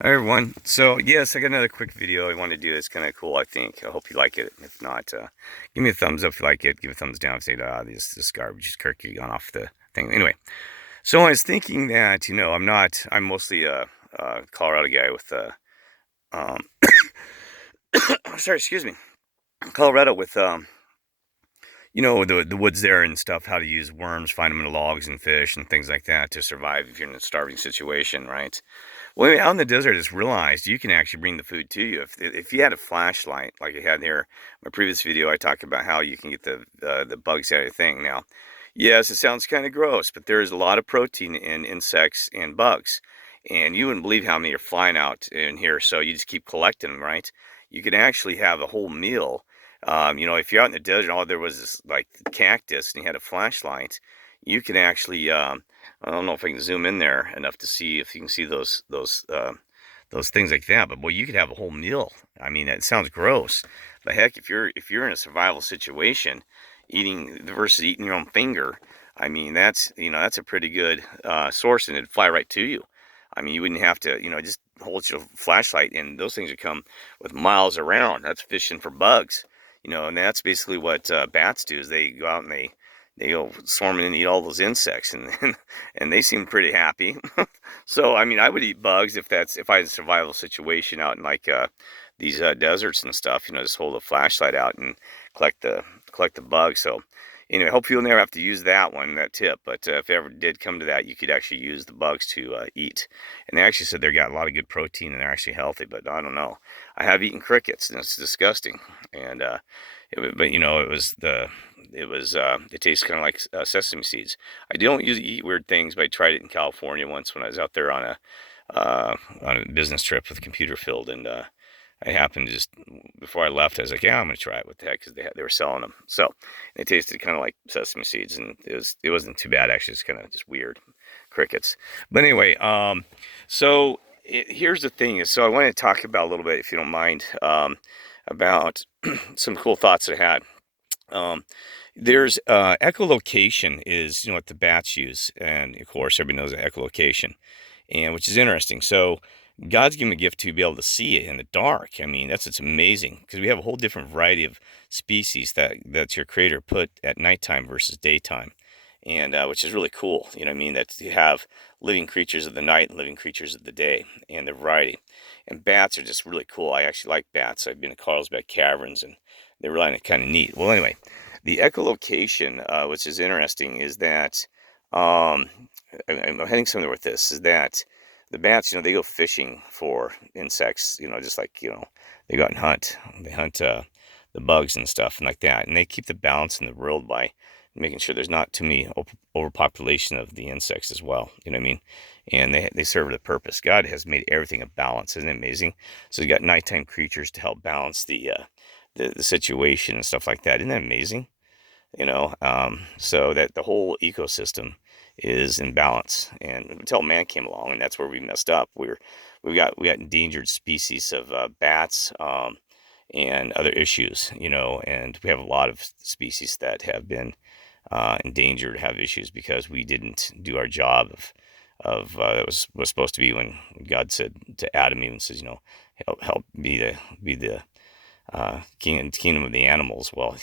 Hi everyone. So yes, I got another quick video I want to do. It's kind of cool, I think. I hope you like it. If not, give me a thumbs up if you like it. Give a thumbs down if you say, this garbage is Kirky gone off the thing. Anyway, so I was thinking that, I'm mostly a Colorado guy with, um, sorry, excuse me, Colorado with, the woods there and stuff, how to use worms, find them in the logs and fish and things like that to survive if you're in a starving situation, right? Well, out in the desert, I just realized you can actually bring the food to you. If you had a flashlight, like I had here, my previous video, I talked about how you can get the bugs out of the thing. Now, yes, it sounds kind of gross, but there is a lot of protein in insects and bugs, and you wouldn't believe how many are flying out in here. So you just keep collecting them, right? You can actually have a whole meal. If you're out in the desert, all there was is like cactus, and you had a flashlight, you can actually I don't know if I can zoom in there enough to see if you can see those things like that. But boy, you could have a whole meal. I mean, it sounds gross, but heck, if you're in a survival situation, eating versus eating your own finger, I mean that's a pretty good source, and it'd fly right to you. I mean, you wouldn't have to just hold your flashlight, and those things would come with miles around. That's fishing for bugs, and that's basically what bats do. Is they go out and they go swarming and eat all those insects, and they seem pretty happy. So I mean, I would eat bugs if I had a survival situation out in like these deserts and stuff. Just hold a flashlight out and collect the bugs. So anyway, hope you'll never have to use that tip. But if it ever did come to that, you could actually use the bugs to eat. And they actually said they got a lot of good protein and they're actually healthy. But I don't know. I have eaten crickets and it's disgusting. And but it tastes kind of like sesame seeds. I don't usually eat weird things, but I tried it in California once when I was out there on a business trip with Computer Field, and I happened to just before I left, I was like, yeah, I'm gonna try it. What the heck? Because they were selling them, so it tasted kind of like sesame seeds, and it wasn't too bad actually. It's kind of just weird crickets. But anyway, here's the thing. So I want to talk about a little bit, if you don't mind, about some cool thoughts I had. Um, there's echolocation is what the bats use, and of course everybody knows echolocation, and which is interesting. So God's given a gift to be able to see it in the dark. I mean, it's amazing because we have a whole different variety of species that's your creator put at nighttime versus daytime, and which is really cool. You know what I mean? That you have living creatures of the night and living creatures of the day, and the variety. And bats are just really cool. I actually like bats. I've been to Carlsbad Caverns, and they're really kind of neat. Well, anyway, the echolocation, which is interesting, is that um, I'm heading somewhere with this. Is that the bats, they go fishing for insects, just like, they go out and hunt. They hunt the bugs and stuff and like that. And they keep the balance in the world by making sure there's not too many overpopulation of the insects as well. You know what I mean? And they serve the purpose. God has made everything a balance. Isn't it amazing? So you got nighttime creatures to help balance the situation and stuff like that. Isn't that amazing? So that the whole ecosystem is in balance. And until man came along, and that's where we messed up. We got endangered species of bats and other issues, and we have a lot of species that have been endangered, have issues because we didn't do our job of that was supposed to be when God said to Adam, even says, help be the kingdom of the animals. Well,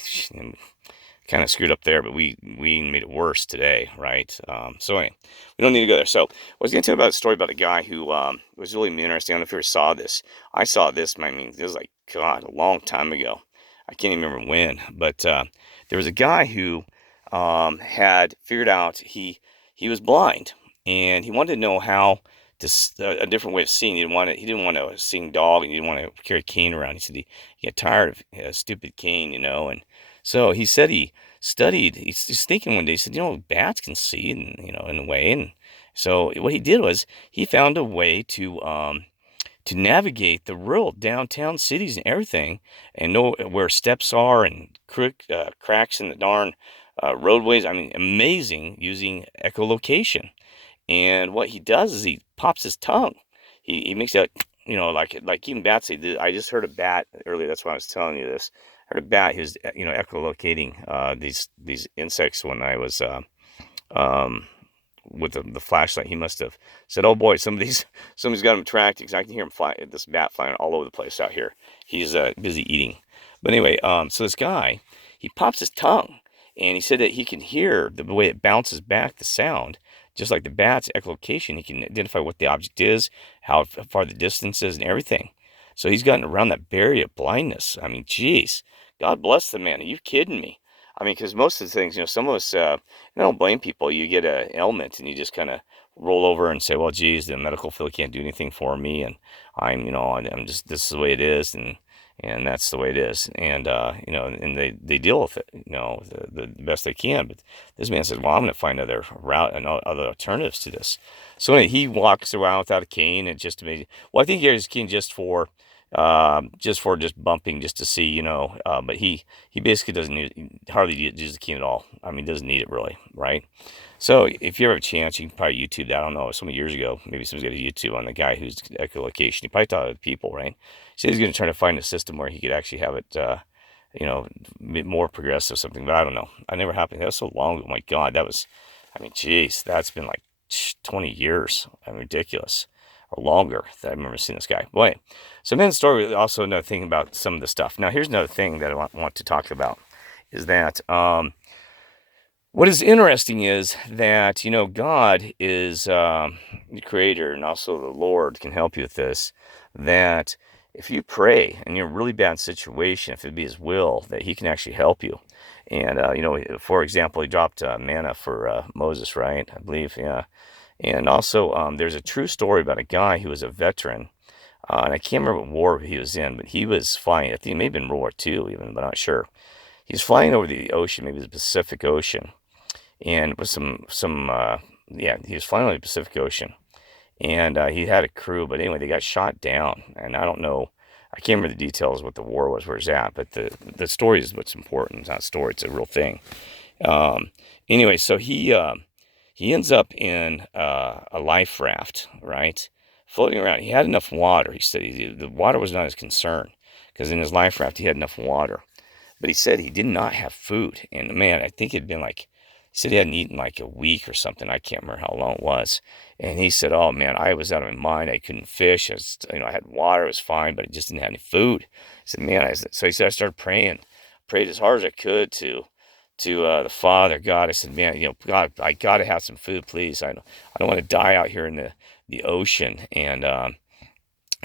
kind of screwed up there, but we made it worse today, right? So anyway, we don't need to go there. So I was going to tell you about a story about a guy who was really interesting. I don't know if you ever saw this. I saw this. I mean, it was like God, a long time ago. I can't even remember when, but there was a guy who had figured out he was blind, and he wanted to know how to a different way of seeing. He didn't want a seeing dog, and he didn't want to carry a cane around. He said he got tired of a stupid cane, and so he said he studied. He's thinking one day. He said, bats can see, in a way. And so what he did was he found a way to navigate the world, downtown cities and everything, and know where steps are and cracks in the darn roadways. I mean, amazing using echolocation. And what he does is he pops his tongue. He makes it, like even bats. I just heard a bat earlier. That's why I was telling you this. I heard a bat. He was, echolocating these insects when I was um, with the flashlight. He must have said, "Oh boy, somebody's got him tracked." Because I can hear him fly, this bat flying all over the place out here. He's busy eating. But anyway, so this guy, he pops his tongue, and he said that he can hear the way it bounces back the sound, just like the bat's echolocation. He can identify what the object is, how far the distance is, and everything. So he's gotten around that barrier of blindness. I mean, geez, God bless the man. Are you kidding me? I mean, because most of the things, some of us, I don't blame people. You get an ailment and you just kind of roll over and say, well, geez, the medical field can't do anything for me. And I'm just, this is the way it is. And that's the way it is. And, and they deal with it, the best they can. But this man said, well, I'm going to find other route and other alternatives to this. So anyway, he walks around without a cane and just amazing. Well, I think he has a cane just for bumping, just to see, but he basically doesn't hardly use the cane at all. I mean, doesn't need it really, right? So if you ever have a chance, you can probably YouTube that. I don't know, some years ago, maybe somebody's got a YouTube on the guy who's echolocation. He probably taught other people, right? So he's going to try to find a system where he could actually have it, more progressive something, but I don't know. I never happened. That was so long ago. Oh my God, geez, that's been like 20 years. I mean, ridiculous. Or longer that I remember seeing this guy. Boy, so then the story, also another thing about some of the stuff. Now, here's another thing that I want to talk about, is that what is interesting is that, God is the creator, and also the Lord can help you with this, that if you pray and you're in a really bad situation, if it be his will, that he can actually help you. And, for example, he dropped manna for Moses, right? I believe, yeah. And also, there's a true story about a guy who was a veteran, and I can't remember what war he was in, but he was flying. I think it may have been World War II even, but I'm not sure. He's flying over the ocean, maybe the Pacific Ocean, and with he was flying over the Pacific Ocean, and he had a crew, but anyway, they got shot down, and I don't know, I can't remember the details what the war was, where it's at, but the story is what's important. It's not a story, it's a real thing. Anyway, so he ends up in a life raft, right? Floating around. He had enough water. He said the water was not his concern, because in his life raft he had enough water. But he said he did not have food. And man, I think it had been he said he hadn't eaten like a week or something. I can't remember how long it was. And he said, oh man, I was out of my mind. I couldn't fish. I had water. It was fine, but I just didn't have any food. He said, man, so he said, I started praying. Prayed as hard as I could to the Father, God. I said, man, God, I got to have some food, please. I don't want to die out here in the ocean. And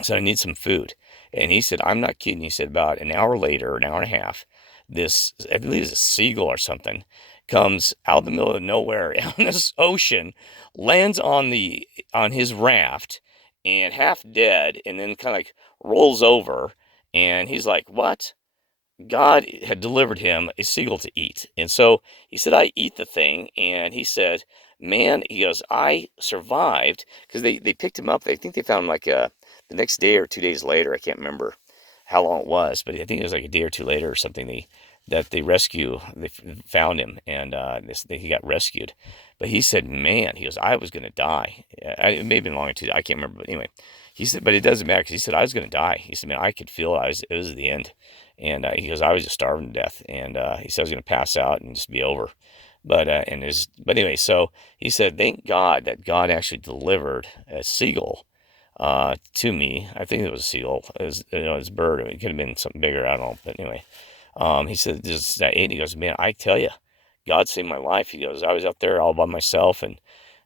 so I need some food. And he said, I'm not kidding. He said, about an hour later, an hour and a half, this, I believe it's a seagull or something, comes out of the middle of nowhere on this ocean, lands on his raft, and half dead, and then kind of rolls over. And he's like, what? God had delivered him a seagull to eat. And so he said, I eat the thing. And he said, man, he goes, I survived, because they picked him up. I think they found him the next day or 2 days later. I can't remember how long it was, but I think it was like a day or two later or something. They found him, and he got rescued. But he said, man, he goes, I was going to die. It may have been longer too. I can't remember. But anyway, he said, but it doesn't matter, because he said, I was going to die. He said, man, I could feel it. It was the end. And he goes, I was just starving to death. And he said I was going to pass out and just be over. But anyway, so he said, thank God that God actually delivered a seagull to me. I think it was a seagull. It was, it's a bird. It could have been something bigger. I don't know. But anyway, he said, this that ate. He goes, man, I tell you, God saved my life. He goes, I was up there all by myself, and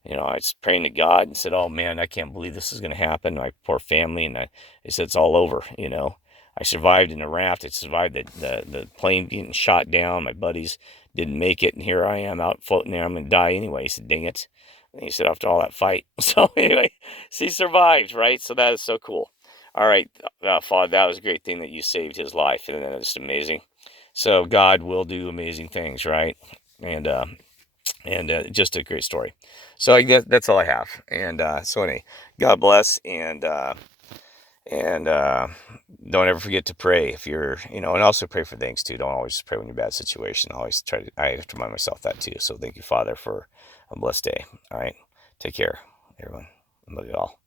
I was praying to God and said, oh man, I can't believe this is going to happen. My poor family. And he said, it's all over. I survived in a raft. I survived the plane getting shot down. My buddies didn't make it, and here I am out floating there. I'm going to die anyway. He said, dang it. And he said, after all that fight. So anyway, so he survived, right? So that is so cool. All right, Father, that was a great thing that you saved his life, and that is amazing. So God will do amazing things, right? And just a great story. So I guess that's all I have. And so anyway, God bless, and don't ever forget to pray if you're, and also pray for things too. Don't always pray when you're in a bad situation. I have to remind myself that too. So thank you, Father, for a blessed day. All right. Take care, everyone. I love you all.